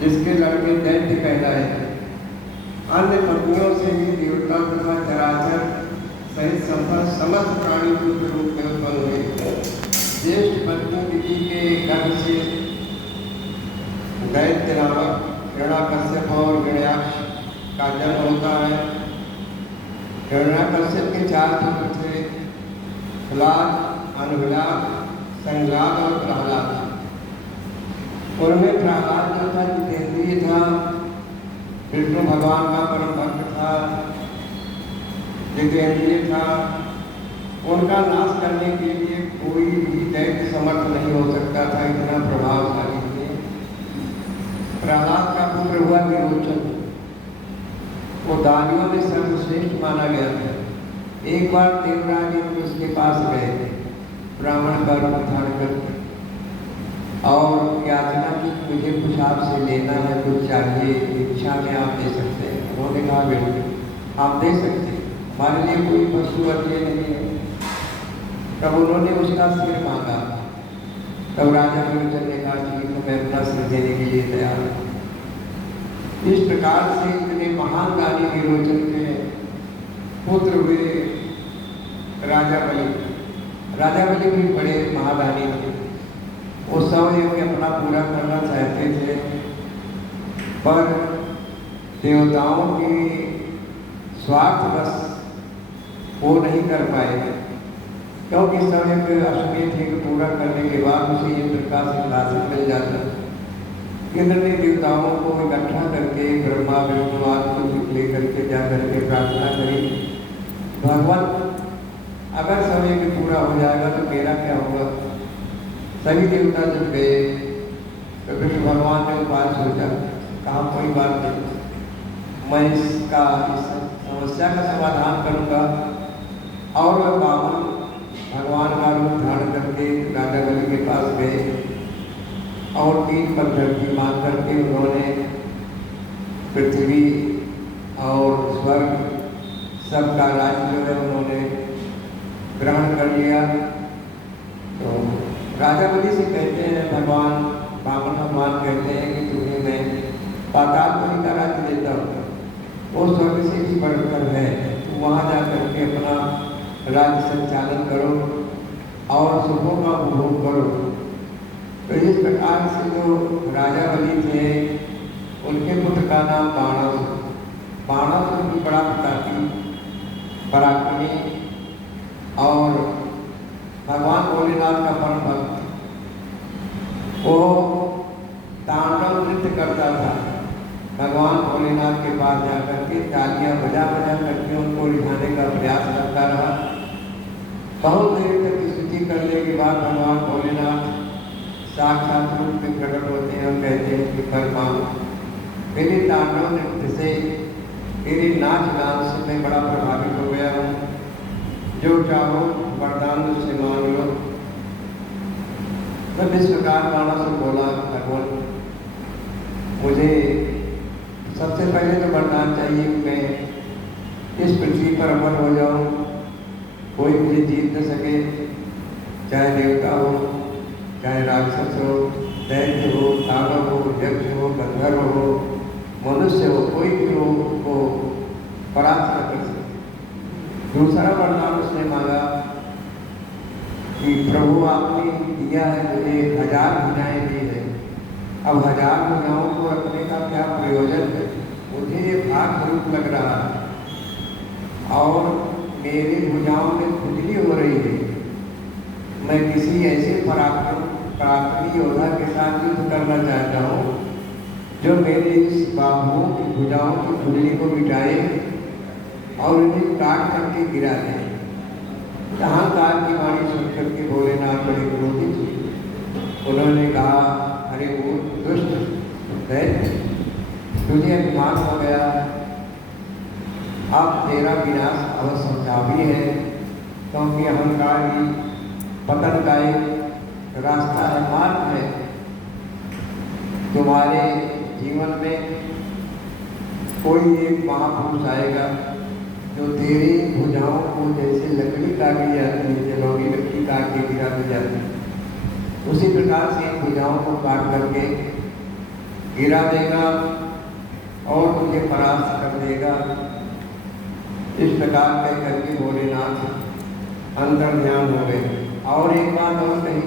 जिसके लड़के दैत्य कहलाए। अन्य पत्नियों से भी देवता तथा चराचर सहित समस्त प्राणी पुत्र रूप में उत्पन्न हुए। ज्येष्ठ पत्नी दिति के गर्भ से दैत्य नामक हिरण्याकश्यप और हिरण्याक्ष का जन्म होता है। हिरण्याकश्यप के 4 पुत्र थे, प्रहलाद, अनुविलाप, संघलाद और प्रहलाद। उनमें प्रहलाद जो था जितेंद्रिय था, विष्णु भगवान का परम भक्त था, जितेंद्रिय था। उनका नाश करने के लिए कोई भी दैत्य समर्थ नहीं हो सकता था, इतना प्रभावशाली थे। प्रहलाद का पुत्र हुआ विरोचन। वो दानियों में सर्वश्रेष्ठ माना गया था। एक बार देवराज इंद्र उसके पास गए, ब्राह्मण का रूप धारण करके, और याचना की मुझे कुछ आपसे लेना है, कुछ चाहिए, इच्छा में आप दे सकते हैं। उन्होंने कहा बेटे आप दे सकते हैं, हमारे लिए कोई वस्तु अच्छे नहीं है। तब उन्होंने उसका सिर मांगा। तब राजा विरोचन ने कहा ठीक है, मैं अपना सिर देने के लिए तैयार हूँ। इस प्रकार से इतने महान दानी विरोचन के पुत्र हुए राजा बलि। राजा बलि भी बड़े महादानी थे। वो सब यज्ञ अपना पूरा करना चाहते थे, पर देवताओं की स्वार्थवश वो नहीं कर पाए, क्योंकि सब यज्ञ अश्वमेध यज्ञ पूरा करने के बाद उसे इंद्र का सिंहासन मिल जाता। इंद्र ने देवताओं को इकट्ठा करके ब्रह्मा विष्णु आदि को लेकर के जा करके प्रार्थना करी, भगवान अगर सब यज्ञ पूरा हो जाएगा तो मेरा क्या होगा। सभी देवता जब गए तो विष्णु भगवान ने उपाय सोचा, कहा कोई बात नहीं, मैं इसका इस समस्या का समाधान करूंगा। और वह बामन भगवान का रूप धारण करके राजा बलि के पास गए और 3 पर धरती मांग करके उन्होंने पृथ्वी और स्वर्ग सबका राज्य जो है उन्होंने ग्रहण कर लिया। तो राजा बलि से कहते हैं भगवान, बामन भगवान कहते हैं कि तुम्हें मैं पातालपुरी का राज्य देता हूँ, वो स्वर्ग से भी बढ़कर है, तो वहाँ जा करके अपना राज्य संचालन करो और सुखों का उपभोग करो। तो इस प्रकार से जो राजा बलि थे उनके पुत्र का नाम बाणासुर। बाणासुर भी बड़ा प्रतापी, पराक्रमी और भगवान भोलेनाथ का परम भक्त। वो तांडव नृत्य करता था, भगवान भोलेनाथ के पास जाकर के तालियां बजा बजा करके उनको रिझाने का प्रयास करता रहा। बहुत देर तक स्तुति करने के बाद भगवान भोलेनाथ साक्षात रूप में प्रकट होते हैं और कहते हैं कि भगवान मेरे तांडव नृत्य से, मेरे नाच गान से मैं बड़ा प्रभावित हो गया हूँ, जो चाहो वरदान से मांग लो। तब इस प्रकार बाणासुर बोला, भगवान मुझे सबसे पहले तो वरदान चाहिए कि मैं इस पृथ्वी पर अमर हो जाऊं, कोई मुझे जीत न सके, चाहे देवता हो, चाहे राक्षस हो, दैत्य हो, दानव हो, यक्ष हो, गंधर्व हो, मनुष्य हो, कोई भी लोग को परास्त न कर सके। दूसरा वरदान उसने मांगा कि प्रभु आपने दिया है मुझे 1000 भुजाएं दी है, अब 1000 भुजाओं को रखने का क्या प्रयोजन है, मुझे ये भाग रूप लग रहा है और मेरी भुजाओं में खुजली हो रही है। मैं किसी ऐसे पराक्रमी योद्धा के साथ युद्ध करना चाहता हूँ जो मेरे इस बाहुओं की भुजाओं की खुजली को मिटाए और उन्हें काट करके गिरा दे। अहंकार की वाणी सुनकर के भोलेनाथ बड़े क्रोधित हुए। उन्होंने कहा, अरे वो दुष्ट दैत्य, तुझे अभिमान हो गया, अब तेरा विनाश अवश्य है, क्योंकि अहंकार ही पतन का एक रास्ता है, मार्ग है। तुम्हारे जीवन में कोई एक महापुरुष आएगा जो तेरी भुजाओं को जैसे लकड़ी काटी जाती है, जलौनी लकड़ी काट के गिरा दी जाती है, उसी प्रकार से इन भुजाओं को काट करके गिरा देगा और तुझे परास्त कर देगा। इस प्रकार कह करके भोलेनाथ अंतर ध्यान हो गए। और एक बात और कही,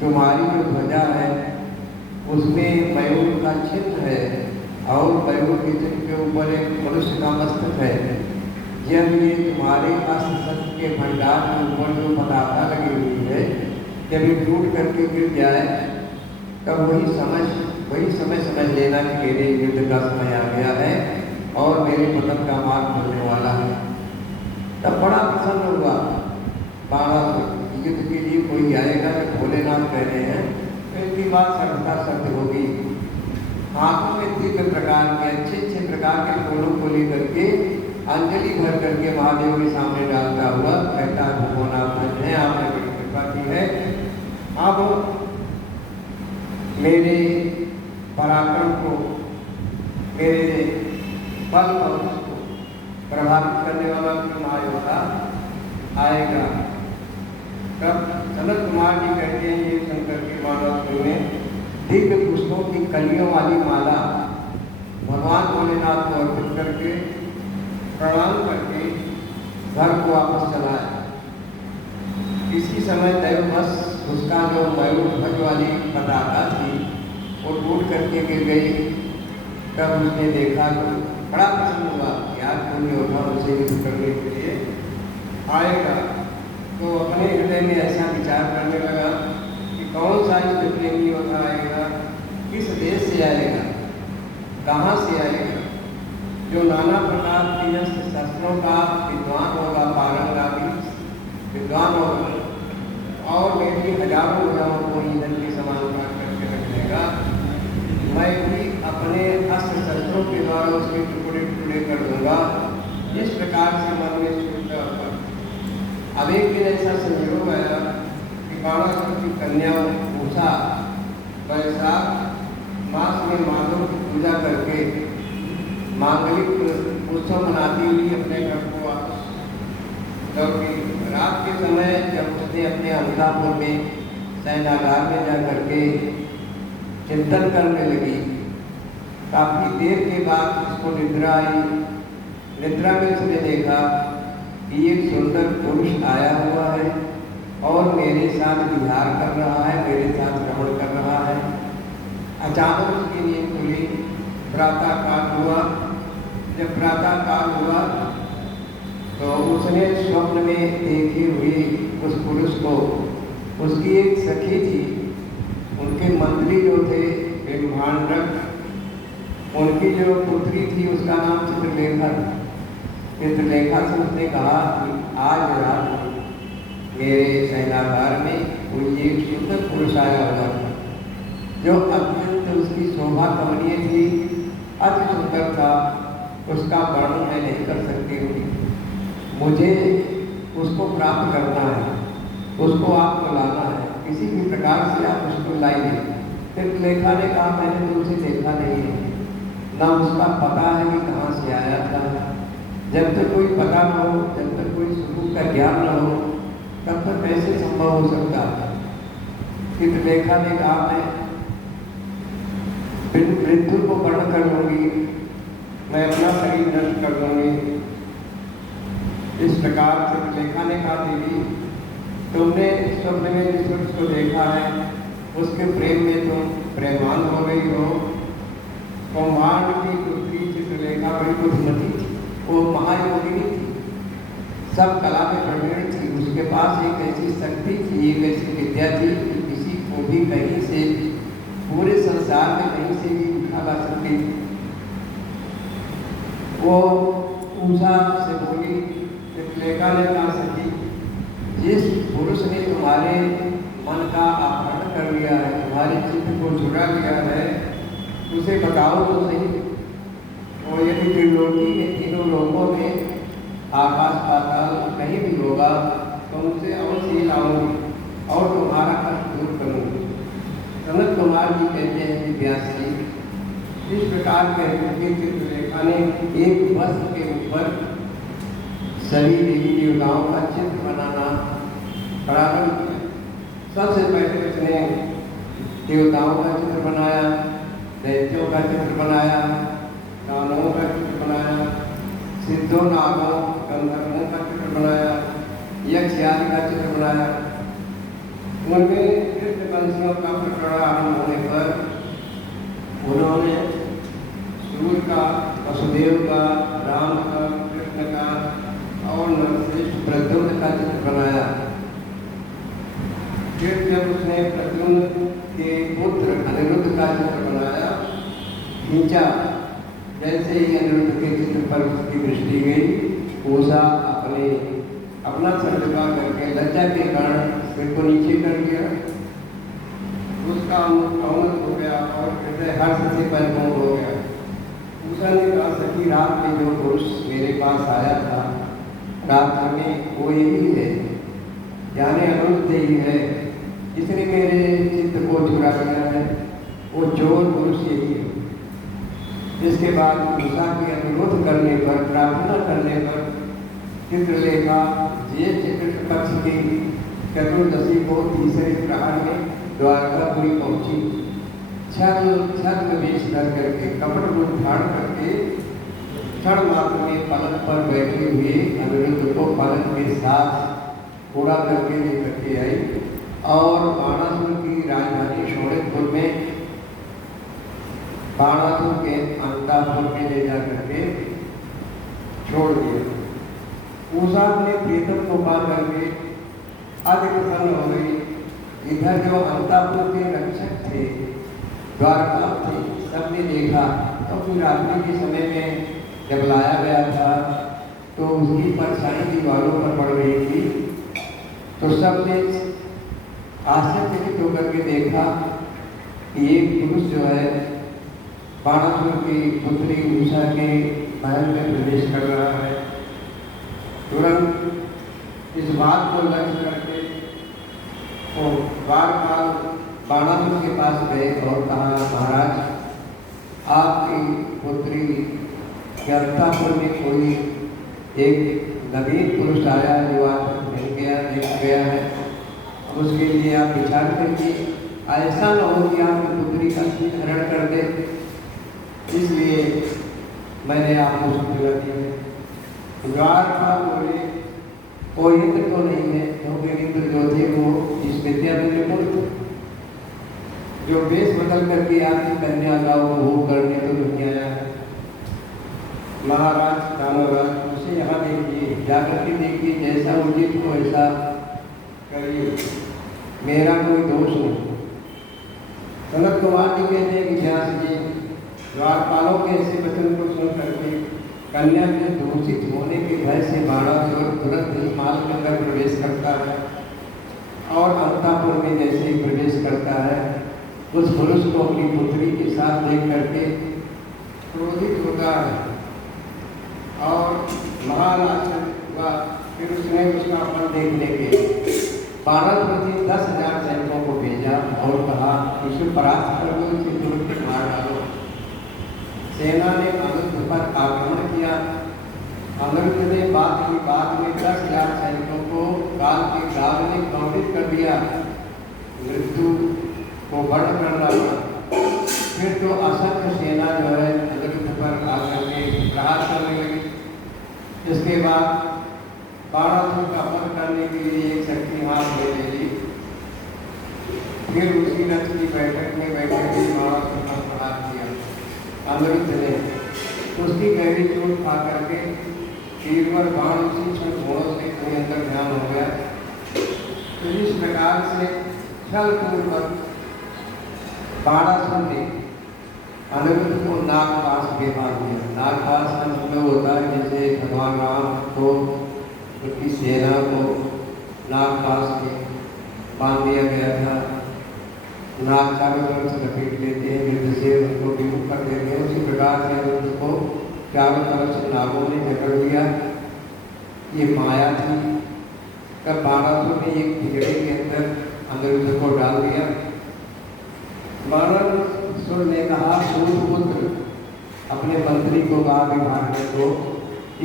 तुम्हारी जो ध्वजा है उसमें मयूर का चिन्ह है और मयूर के चिन्ह के ऊपर एक मनुष्य का मस्तक है। जब ये तुम्हारे अस्त्र शस्त्र के भंडार के ऊपर जो पताका लगी हुई है, जब ये टूट करके गिर जाए तब वही समय समझ लेना कि मेरे युद्ध का समय आ गया है और मेरे पतन का मार्ग खुलने वाला है। तब बड़ा प्रसन्न हुआ। 12 युद्ध के लिए कोई आएगा तो भोलेनाथ कह रहे हैं तो इनकी बात सर्वथा सत्य होगी। हाथों में दिव्य प्रकार के अच्छे प्रकार के फूलों को लेकर के अंजलि भर करके महादेव के सामने डालता हुआ कहता है, भगवान है, आपने बड़ी कृपा की है। अब मेरे पराक्रम को, मेरे बल और उसको प्रभावित करने वाला महायोद्धा आएगा। तब सनत कुमार जी कहते हैं, ये शंकर के मानव में दिव्य पुष्पों की कलियों वाली माला भगवान भोलेनाथ को अर्पित करके प्रणाम करके घर को वापस चलाया। इसी समय दैववश उसका जो मयूर ध्वज वाली पताका थी वो टूट करके गिर गई। तब उसने देखा तो बड़ा प्रसन्न हुआ कि आज कोई योद्धा उसे युद्ध करने के लिए आएगा। तो अपने हृदय में ऐसा विचार करने लगा कि कौन सा युद्ध प्रेमी योद्धा आएगा, किस देश से आएगा, कहाँ से आएगा, जो नाना प्रकार के अस्त्र शस्त्रों का विद्वान होगा, पारंगामी विद्वान होगा और मेरी हजारों भुजाओं को ईंधन के समान काट करके रख देगा। मैं भी अपने अस्त्र शस्त्रों के द्वारा उसके टुकड़े टुकड़े कर दूंगा। इस प्रकार से मन में सोचा था। अब एक दिन ऐसा संयोग आया कि बाणासुर की कन्या उषा वैशाख मास में माधव की पूजा करके मांगलिक उत्सव मनाती हुई अपने घर को वापस लौटी। रात के समय जब उसने अपने अंतापुर में सैनागार में जा करके चिंतन करने लगी, काफी देर के बाद उसको निद्रा आई। निद्रा में उसने देखा कि एक सुंदर पुरुष आया हुआ है और मेरे साथ विहार कर रहा है, मेरे साथ भ्रमण कर रहा है। अचानक उसकी नींद खुली। प्रातः काल हुआ। जब प्रातः काल हुआ तो उसने स्वप्न में देखे हुए उस पुरुष को, उसकी एक सखी थी, उनके मंत्री जो थे ब्रह्मांडक, उनकी जो पुत्री थी उसका नाम चित्रलेखा। चित्रलेखा से उसने कहा कि आज रात मेरे सैनागार में कोई एक सुंदर पुरुष आया हुआ था जो अत्यंत उसकी शोभा कमनीय थी, अति सुंदर था। उसका वर्णन मैं नहीं कर सकती हूँ। मुझे उसको प्राप्त करना है, उसको आपको लाना है, किसी भी प्रकार से आप उसको लाइए। चित्रलेखा ने कहा, मैंने तो उसे देखा नहीं है, ना उसका पता है कि कहाँ से आया था। जब तक कोई पता न हो, जब तक कोई स्वरूप का ज्ञान न हो, तब तक कैसे संभव हो सकता है। चित्रलेखा ने कहा, मैं मृत्यु को वर्ण कर लूँगी, मैं अपना शरीर नष्ट कर दूँगी। इस प्रकार चित्रलेखा ने कहा, देवी तुमने स्वप्न में जिस पुरुष को देखा है उसके प्रेम में तुम प्रेमान हो गई हो। कौमार की पुत्री चित्रलेखा बड़ी बुद्धिमती थी, वो महायोगिनी थी, सब कला में प्रवीण थी। उसके पास एक ऐसी शक्ति थी, एक ऐसी विद्या थी कि किसी को भी कहीं से, पूरे संसार में कहीं से भी उठा ला सकती थी। वो उषा से बोली, चित्रलेखा ने कहा, सखी जिस पुरुष ने तुम्हारे मन का अपहरण कर लिया है, तुम्हारे चित्त को चुरा लिया है, उसे बताओ तो सही। और यदि त्रिलोकी के तीनों लोगों में आकाश पाताल कहीं भी होगा तो उनसे अवश्य लाऊंगी और तुम्हारा कष्ट दूर करूंगी। सनत कुमार जी कहते हैं कि व्यास जी इस प्रकार कहते चित्रलेखा ने एक वस्त्र के ऊपर सभी देवी देवताओं का चित्र बनाना प्रारंभ किया। सबसे पहले उसने देवताओं का चित्र बनाया, दैत्यों का चित्र बनाया, दानवों का चित्र बनाया, सिद्धों नागों गंधर्वों का चित्र बनाया, यक्ष आदि का चित्र बनाया। उनमें कृष्णवंशियों का प्रकरण आरंभ होने पर उन्होंने सूर्य का, वसुदेव का, राम का, कृष्ण का और नरश्रेष्ठ प्रद्युम्न का चित्र बनाया। फिर जब उसने प्रद्युम्न के पुत्र अनिरुद्ध का चित्र बनाया, खींचा, जैसे ही अनिरुद्ध के चित्र पर उसकी दृष्टि गई, उषा अपना सर झुका करके लज्जा के कारण सिर को नीचे कर दिया। उसका मुख अवनत हो गया और हृदय हर्ष से परिपूर्ण हो गया। उषा ने कहा, सखी, रात में जो पुरुष मेरे पास आया था रात में, वो यही है, जाने अनिरुद्ध ही है, जिसने मेरे चित्त को चुरा लिया है, वो चोर पुरुष यही है। इसके बाद उषा के अनुरोध करने पर, प्रार्थना करने पर चित्रलेखा ज्येष्ठ कृष्ण पक्ष की चतुर्दशी को तीसरे प्रहर में द्वारकापुरी पहुंची। छद्म वेश धर करके, कपट रूप धारण करके क्षण मात्र में पलंग पर बैठे हुए अनिरुद्ध को पलंग के साथ उड़ा करके लेकर के आई और बाणासुर की राजधानी शोणितपुर में, बाणासुर के अंतापुर में ले जा करके छोड़ दिया। उषा ने प्रीतम को पा करके अधिक प्रसन्न हो गई। इधर जो अंतापुर के रक्षक थे, द्वारपाल थे, सबने देखा तो फिर रात्रि के समय में जब लाया गया था तो उसकी परछाई दीवारों पर पड़ रही थी, तो सबने आश्चर्यचकित होकर के देखा कि एक पुरुष जो है बाणासुर की पुत्री उषा के महल में प्रवेश कर रहा है। तुरंत इस बात को लक्ष्य करके वो द्वारपाल बाणासुर के पास गए और कहा, महाराज, आपकी पुत्री अंतापुर में कोई एक नवीन पुरुष आया है जो आप मिल गया, देख गया है, उसके लिए आप विचार करिए, ऐसा न हो कि आपकी पुत्री का हरण कर दे, इसलिए मैंने आपको सूचना दी है। द्वारपाल बोले, कोई इंद्र तो नहीं है, क्योंकि इंद्र जो थे वो इस विद्या में निपुण थे, जो वेश बदल करके आपकी कन्या का उपभोग करने को नहीं आया है। महाराज दानवराज, उसे यहाँ देखिए, जाकर के देखिए, जैसा उचित हो ऐसा करिए, मेरा कोई दोष नहीं। सनत कुमार जी कहते हैं कि व्यास जी द्वारपालों के ऐसे वचन को सुन करके कन्या के दूषित होने के भय से बाणासुर तुरंत ही माल के अंदर प्रवेश करता है और अंतापुर में जैसे ही प्रवेश करता है, उस पुरुष को अपनी पुत्री के साथ देख करके क्रोधित होता है और महान आश्चर्य हुआ। फिर उसने उसका अपन देखने के बारह प्रति 10,000 सैनिकों को भेजा और कहा, इसे परास्त कर दो, इसे तुरंत मार डालो। सेना ने अनिरुद्ध पर आक्रमण किया। अनिरुद्ध ने बाद में 10,000 सैनिकों को काल के गाल में कौंडित कर दिया, मृत्यु को वर्ण कर डाला। फिर तो असंख्य सेना जो है अनिरुद्ध पर आकर के प्रहार करने लगी। इसके बाद बाणासुर का वध करने के लिए एक शक्तिमान ले ली। फिर उसी रथ की बैठक में बैठे हुए बाणासुर पर प्रहार किया। अनिरुद्ध ने उसकी गहरी चोट खा करके तीरवर बाण उसी क्षण घोड़ों से अपने अंदर ध्यान हो गया। तो इस प्रकार से छलपूर्वक बाणासुर ने अनिरुद्ध को नागपाश के बांध दिया। नागपाश का मतलब होता है जैसे भगवान राम को उनकी सेना को नागपाश में बांध दिया गया था। नाग चारों तरफ से लपेट लेते हैं, युद्ध से उनको विमुख कर देते हैं। उसी प्रकार से अनिरुद्ध को चारों तरफ से नागों ने जकड़ लिया। ये माया थी। तब बाणासुर ने एक पिंजरे के अंदर अनिरुद्ध को डाल दिया। बाणासुर ने कहा, सूर्यपुत्र अपने मंत्री को कहा कि भागने को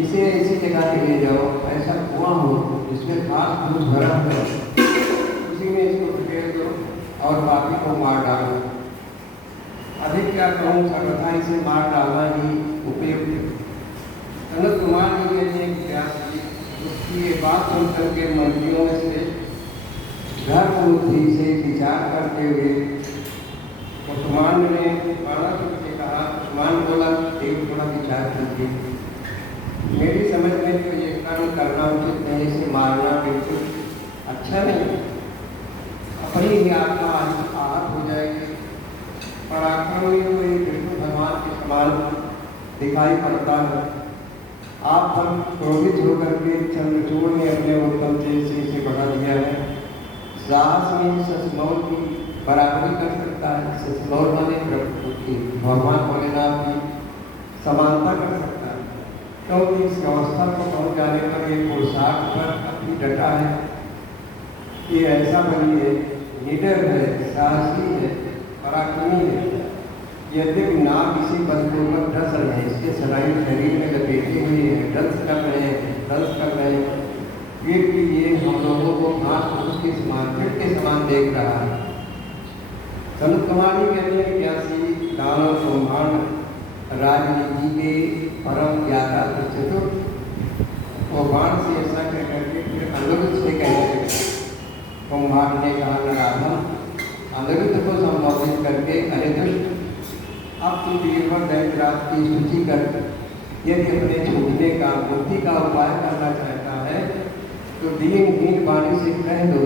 इसे ऐसी जगह पे ले जाओ, ऐसा कुआं हो जिसमें खास पुरुष भरा हो, उसी में इसको फेंक दो और बाकी को मार डालो। अधिक क्या कहूँ, सर्वथा इसे मार डालना ही उपयुक्त है। सनत कुमार जी कहते हैं कि व्यास जी उसकी ये बात सुन करके मंत्रियों में से धर्म बुद्धि से विचार करते हुए कुष्मान ने बाणासुर से कहा, कुष्मान बोला एक थोड़ा विचार कीजिए, मेरी समझ में तो ये कर्म करना उचित नहीं, इसे मारना बिल्कुल अच्छा नहीं, अपनी ही आत्मा आहत हो जाएगी। पराक्रम में तो एक विष्णु भगवान के समान दिखाई पड़ता है। आप पर क्रोधित होकर के चंद्रचूड़ ने अपने उत्तम तेज से इसे बढ़ा दिया है। साहस में सचमौल की बराबरी कर सकता है, सचमौल वाले भगवान भोलेनाथ की समानता कर सकता है, क्योंकि इस अवस्था को पहुँच जाने पर ये पुरुषार्थ पर अपनी डटा है, ये ऐसा बनी है, निडर है, साहसी है, पराक्रमी है। यद्यपि नाम इसी बलपूर्वक डस रहे हैं, इसके सराई शरीर में लपेटे हुए हैं, डंस कर रहे हैं, फिर भी ये हम लोगों को घास फूस के समान, फिर के समान देख रहा है। सनत कुमार जी कहते हैं कि ऐसी दानव ब्रह्मांड राजनीति के परम ज्ञाता चतुर वो बाण से ऐसा कह करके फिर अनुरुद्ध से कहने लगे। कुम्भार ने कहा, नराधम, अनुरुद्ध को संबोधित करके, अरे दुष्ट, अब तू वीरवर दैत्यराज की सूची कर, यदि अपने छूटने का मुक्ति का उपाय करना चाहता है तो दीनहीन वाणी से कह दो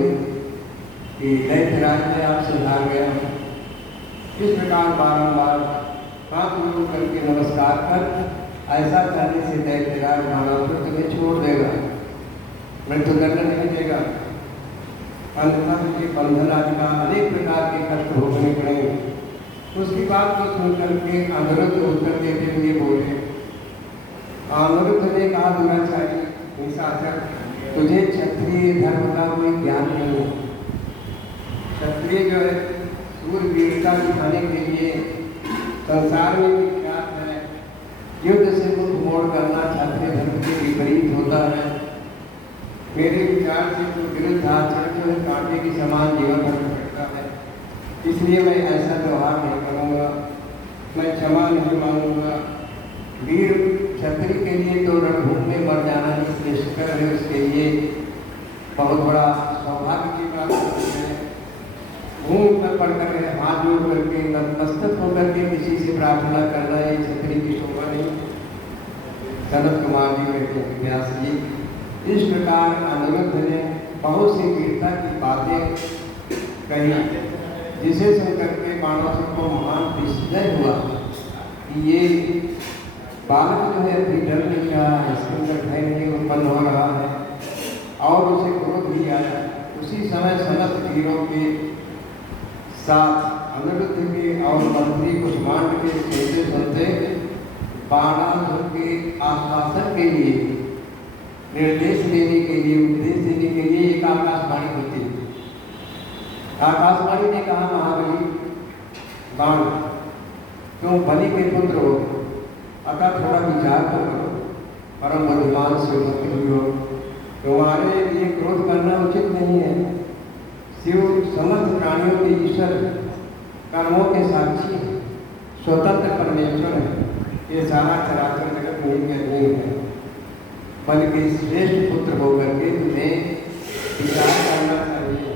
कि दैत्यराज मैं आपसे हार गया हूँ। इस प्रकार बारंबार हाथ जोड़ करके नमस्कार कर, ऐसा करने से दैत्यराज बाणासुर तुम्हें छोड़ देगा, मृत्युदंड नहीं देगा, अन्यथा तुझे बंधन आदि का अनेक प्रकार के कष्ट भोगने पड़ेंगे। उसकी बात को सुन करके अनुरुद्ध उत्तर देते हुए बोले, अनुरुद्ध ने कहा, दुराचारी निशाचर, तुझे क्षत्रिय धर्म का कोई ज्ञान नहीं है। क्षत्रिय जो है सूरवीरता दिखाने के लिए संसार में विख्यात है, युद्ध से मुख मोड़ करना क्षत्रिय धर्म के विपरीत होता है। मेरे विचार से तो विरुद्ध आचरण जो है कांटे के समान जीवन भर सकता है, इसलिए मैं ऐसा व्यवहार नहीं करूँगा, मैं क्षमा नहीं मांगूंगा। वीर क्षत्रिय के लिए तो रणभूमि में मर जाना ही श्रेष्ठकर है, उसके लिए बहुत बड़ा सौभाग्य की बात है। भूमि पर पड़कर हाथ जोड़ करके नतमस्तक होकर के किसी से प्रार्थना करना ये क्षत्रिय की शोभा नहीं। सनत कुमार जी कहते हैं, व्यास जी इस प्रकार अनुरुद्ध ने बहुत सी वीरता की बातें कही, जिसे सुनकर के बाणासुर को महान विस्मय हुआ कि ये बालक जो है अभी डर नहीं रहा है, इसके अंदर भय नहीं उत्पन्न हो रहा है, और उसे क्रोध भी आया। उसी समय समस्त वीरों के साथ अनुरुद्ध के और मंत्री कुष्मांड के सुनते सुनते बाणासुर के आश्वासन के लिए, निर्देश देने के लिए, उपदेश देने के लिए एक आकाशवाणी होती है। आकाशवाणी ने कहा, महाबली बाण, तुम बलि के पुत्र हो, अतः थोड़ा विचार तो करो, परम बुद्धिमान शिव भक्त हो, तुम्हारे लिए क्रोध करना उचित नहीं है। शिव समस्त प्राणियों के ईश्वर, कर्मों के साक्षी है, स्वतंत्र परमेश्वर है, ये सारा चराचर जगत नहीं है, बल्कि श्रेष्ठ पुत्र होकर के तुम्हें विचार करना चाहिए।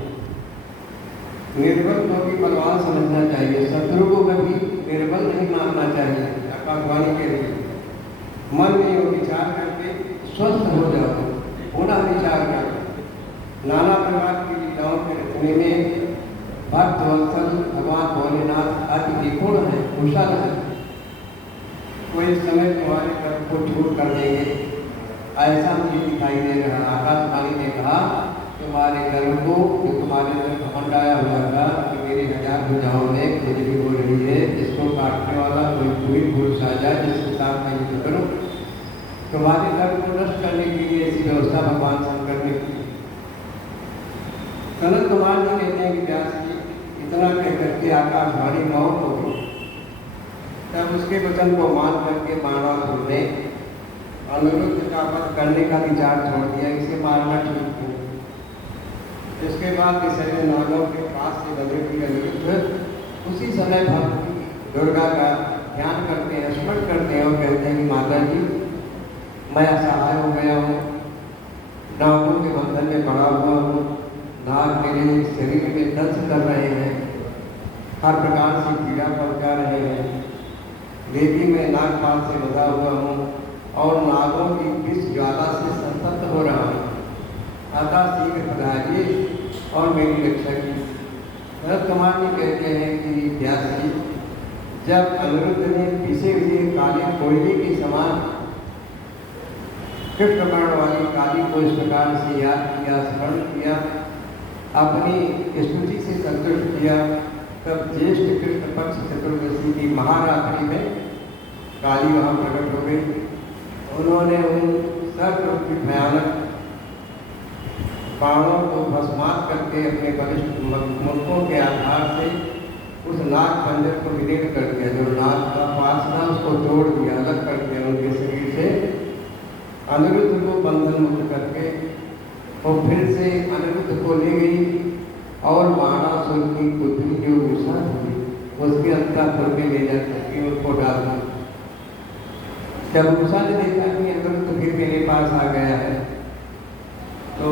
निर्बल को भी बलवान समझना चाहिए, शत्रु को कभी निर्बल नहीं मानना चाहिए। आकाशवाणी के लिए मन में विचार करके स्वस्थ हो जाओ, पुनः विचार करो। नाना प्रकार की लीलाओं के रचने में भक्त वत्सल भगवान भोलेनाथ अति निपुण है, कुशल है। कोई समय तुम्हारे कर्म को छूट कर देंगे, ऐसा मुझे दिखाई दे रहा। आकाशवाणी ने कहा, तुम्हारे कर्म को जो तुम्हारे अंदर घमंड आया हुआ था कि मेरी 1000 भुजाओं में खुजली हो रही है, इसको काटने वाला कोई पुरुष आ जाए जिसके साथ मैं युद्ध करूँ, तुम्हारे कर्म को नष्ट करने के लिए ऐसी व्यवस्था भगवान शंकर ने की। सनत कुमार जी कहते हैं कि व्यास जी इतना कह करके आकाशवाणी मौत हो गई। तब उसके वचन को मान करके बाणासुर ने अनुरुद्ध का वध करने का विचार छोड़ दिया, इसे मारना ठीक नहीं। इसके बाद विषय नागों के पास से बने हुए अनुरुद्ध उसी समय भक्त दुर्गा का ध्यान करते हैं, स्मरण करते हैं और कहते हैं कि माता जी मैं असहाय हो गया हूँ, नागों के बंधन में पड़ा हुआ हूँ, नाग मेरे शरीर में दंश कर रहे हैं, हर प्रकार से पीड़ा पहुँचा रहे हैं। देवी मैं नागपाल से बंधा हुआ हूँ और नागों की विष ज्वाला से संतप्त हो रहा हूँ, अतः शीघ्र पधारिए और मेरी रक्षा की। भरत कुमार जी कहते हैं कि व्यास जी जब अनिरुद्ध ने पीछे हुए काले कोयले के समान कृष्ण वर्ण वाली काली को इस प्रकार से याद किया, स्मरण किया, अपनी स्तुति से संतुष्ट किया, तब ज्येष्ठ कृष्ण पक्ष चतुर्दशी की महारात्रि में काली वहाँ प्रकट हो गई। उन्होंने उन सर्वरूपी भयानक बाणों को भस्मात करके अपने बलिष्ठ मुखों के आधार से उस नाग पंजर को विलीन कर दिया। जो नाग का पास था उसको तोड़ दिया, अलग कर दिया उनके शरीर से। अनिरुद्ध को बंधन मुक्त करके वो फिर से अनिरुद्ध को ले गई और बाणासुर की पुत्री जो उषा थी उसके अंतःपुर में ले जाकर उनको डाल दी। जब उषा ने देखा कि अनिरुद्ध फिर मेरे पास आ गया है तो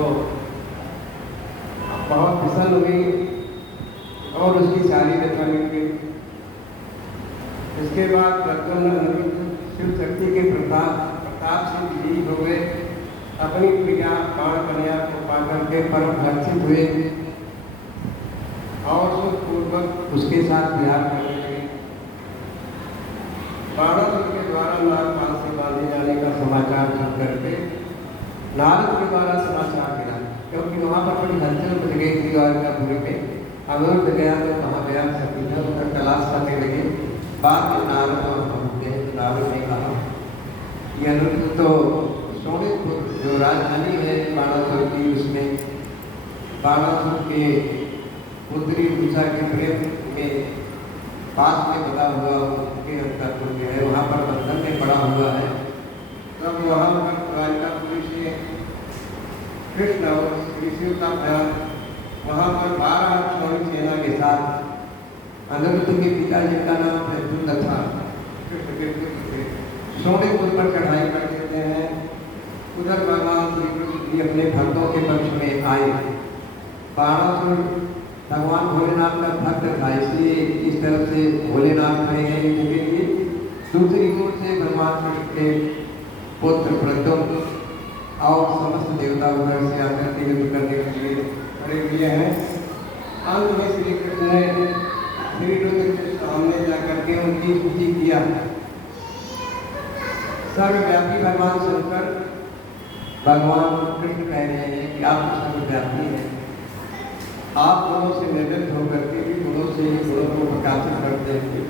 बहुत फिसल हुई और उसकी सारी व्यथा मिल गई। इसके बाद शिव शक्ति के प्रताप से विजयी हो गए, अपनी प्रिया बाण कन्या को पाकर के परम हर्षित हुए और सुखपूर्वक उसके साथ विहार करने लगे। बाणासुर के द्वारा नागपाल से बांधे जाने का समाचार सुन करके नारद के द्वारा समाचार मिला, क्योंकि वहाँ पर बड़ी हलचल मच गई थी द्वारकापुरी में। अनिरुद्ध गया तो कहाँ गया, सब इधर उधर तलाश करने लगे। बाद में नारद और पहुँचते हैं तो नारद ने कहा कि अनिरुद्ध तो सोनेपुर जो राजधानी है बाणासुर की, उसमें बाणासुर के पुत्री उषा के प्रेम में पास में बता हुआ उनके अंतःपुर में है, वहाँ पर बंधन में पड़ा हुआ है। तब वहाँ पर द्वारकापुरी से कृष्ण और श्री शिव का भयान वहाँ पर 12 अक्षौणी सेना के साथ अनिरुद्ध के पिताजी का नाम प्रद्युम्न था, कृष्ण के पुत्र थे। सोनेपुर पर चढ़ाई कर देते हैं। उधर भगवान श्री कृष्ण भी अपने भक्तों के पक्ष में आए। बाणासुर भगवान भोलेनाथ का भक्त था, इसलिए इस तरफ से भोलेनाथ कहे गए इनके लिए। दूसरी ओर से भगवान कृष्ण के पुत्र प्रद्युम्न और समस्त देवता उधर से आकर के युद्ध करने के लिए खड़े हुए हैं। अंत में श्री कृष्ण ने श्री रुद्र के सामने जाकर के उनकी स्तुति किया। सर्वव्यापी भगवान शंकर भगवान कृष्ण कह रहे हैं कि आप सर्वव्यापी हैं, आप गुणों से निर्मित होकर के भी गुणों से ही गुणों को प्रकाशित करते हैं।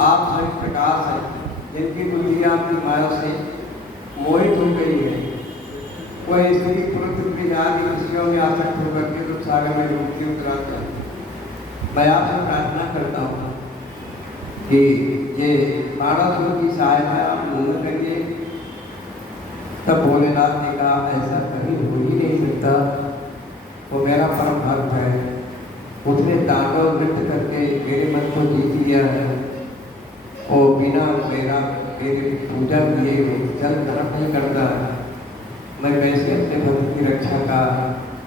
आप सभी प्रकाश हैं, जिनकी बुद्धि आपकी माया से मोहित हो गई है। वह स्त्री पुरुष आदि विषयों में आसक्त होकर के दुख सागर में डूबती उतराते हैं। मैं आपसे प्रार्थना करता हूँ कि ये बाणासुर की सहायता आप न करिए। तब भोलेनाथ ने कहा ऐसा कहीं हो ही नहीं सकता, वो मेरा परम भक्त है, उसने तांडव नृत्य करके मेरे मन को जीत लिया है। वो बिना मेरी पूजा किए जल ग्रहण नहीं करता है। मैं वैसे अपने भक्त की रक्षा का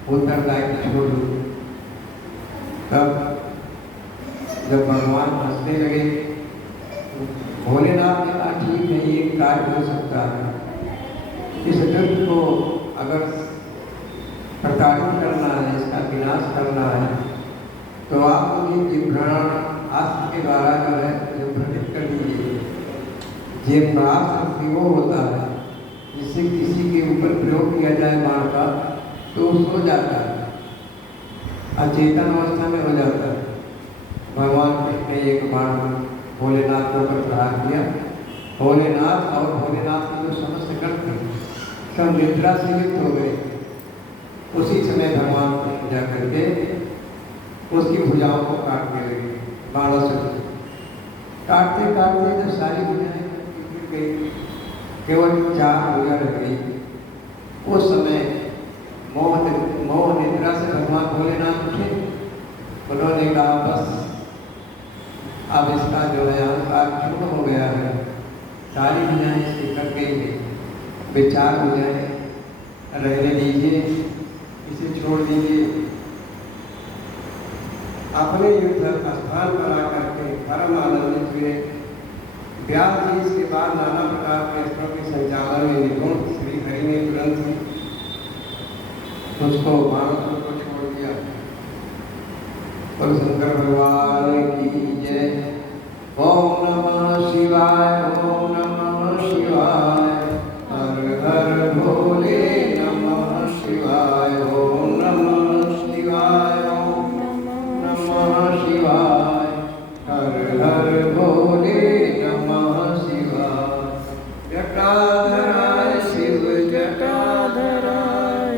उत्तरदायित्व छोड़ दूँ। तब जब भगवान हंसने लगे, भोलेनाथ ने कहा ठीक है, ये कार्य हो सकता है। इस दुष्ट को अगर प्रताड़ित करना है, इसका विनाश करना है, तो आप मुझे जिह्वाण अस्त्र के द्वारा जो है भ्रमित कर दीजिए। जिह्वास्त्र वो होता है जिससे किसी के ऊपर प्रयोग किया जाए बाण का तो सो जाता है, अचेतन अवस्था में हो जाता है। भगवान कृष्ण ने एक बाण भोलेनाथ के ऊपर प्रहार किया। भोलेनाथ और भोलेनाथ के जो समस्त गण थे सब निद्रा से लिप्त हो गए। उसी समय भगवान कृष्ण जा करके उसकी भुजाओं को काटने लगे बाणों से। काटते काटते जब सारी भुजाएं गिर गई, केवल 4 भुजा रह गई। उस समय मोह निद्रा से भगवान भोलेनाथ उठे। उन्होंने कहा बस अब इसका जो है अहंकार क्षुण्ण हो गया है, सारी भुजाएं इसकी कट गई है, विचार हो जाए, रहने दीजिए, इसे छोड़ दीजिए। अपने युद्ध स्थान पर आकर के परम आनंदित हुए। व्यास जी इसके बाद नाना प्रकार के अस्त्रों के संचालन में निपुण। श्री हरि ने तुरंत उसको मानव को छोड़ दिया। और शंकर भगवान की जय। ओम नमः शिवाय, ओम नमः शिवाय, हर हर भोले नमः शिवाय, ओम नमः शिवाय, ओम नमः शिवाय, हर हर भोले नमः शिवाय। जटाधराय शिव जटाधराय,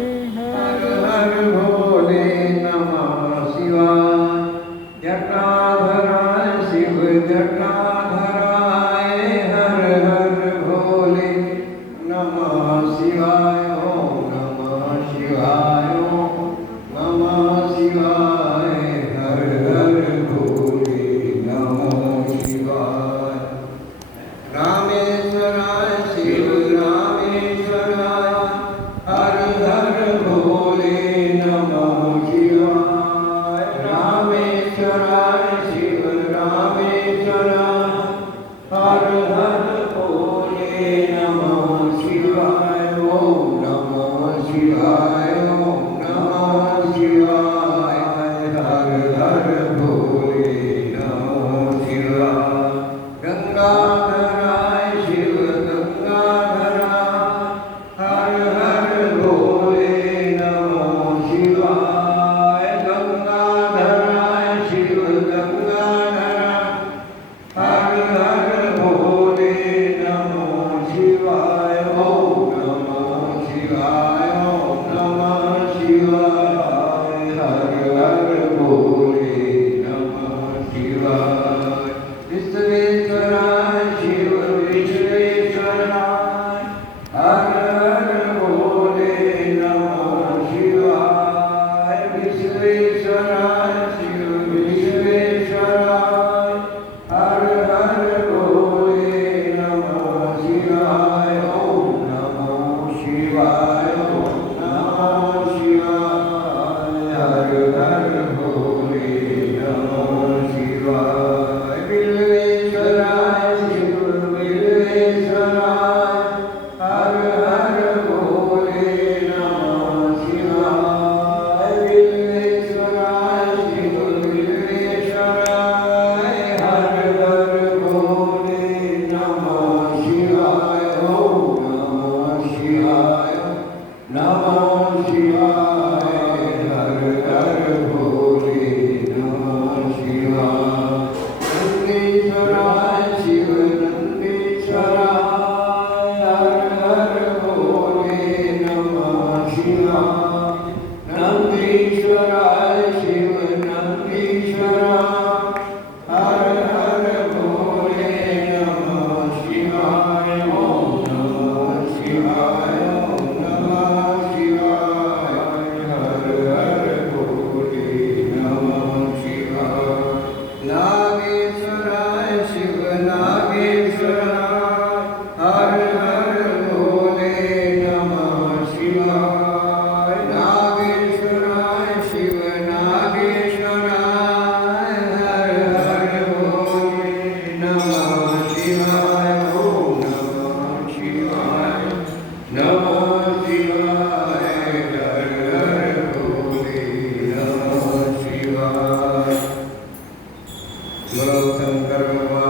हर हर भोले नमः शिवाय। जटाधराय शिव जटाधराय, हर हर भोले नमः शिवाय, ओम नमः शिवाय, ओम नमः शिवाय, हर हर भोले नमः शिवाय। रामेश्वराय शिव रामेश्वराय, हर हर भोले नमः शिवाय। रामेश्वराय शिव रामेश्वराय, हर हर भोले नमः शिवाय, ओम नमः शिवाय, ओम नमः शिवाय, हर हर भोले नमः शिवाय। गंगाधराय शिव गंगाधराय, हर हर भोले नमः शिवाय। गंगाधराय शिव गंगाधराय, हर हर भोले नमः शिवाय, ओम नमः शिवाय, ओम नमः शिवाय, हर हर भोले नमः शिवाय। विश्वेश्वराय शिव विश्वेश्वराय, हर हर भोले नमः शिवाय। विश्वेश्वराय शिव विश्वेश्वराय, हर हर भोले नमः शिवाय, ओम नमः शिवाय, ओम नमः शिवाय, हर हर भोले नमः शिवाय। बिल्वेश्वराय शिव बिल्वेश्वराय, हर हर भोले नमः शिवाय। बिल्वेश्वराय शिव बिल्वेश्वराय, हर हर भोले नमः शिवाय, ओम नमः शिवाय, नमः शिवाय, हर हर भोले नमः शिवाय। नंदीश्वराय शिव नंदीश्वराय, हर हर भोले नमः शिवाय। नंदीश्वराय शिव नंदीश्वराय, हर हर भोले नमः शिवाय, ओम नमः शिवाय, ओम नमः शिवाय, हर हर भोले नमः शिवाय। नागेश्वराय शिव नागेश्वराय, हर हर भोले नमः शिवाय। नागेश्वराय शिव नागेश्वराय, हर हर भोले नमः शिवाय, ओम नमः शिवाय, नमः शिवाय, हर हर भोले नमः शिवाय। बोलो शंकर भगवान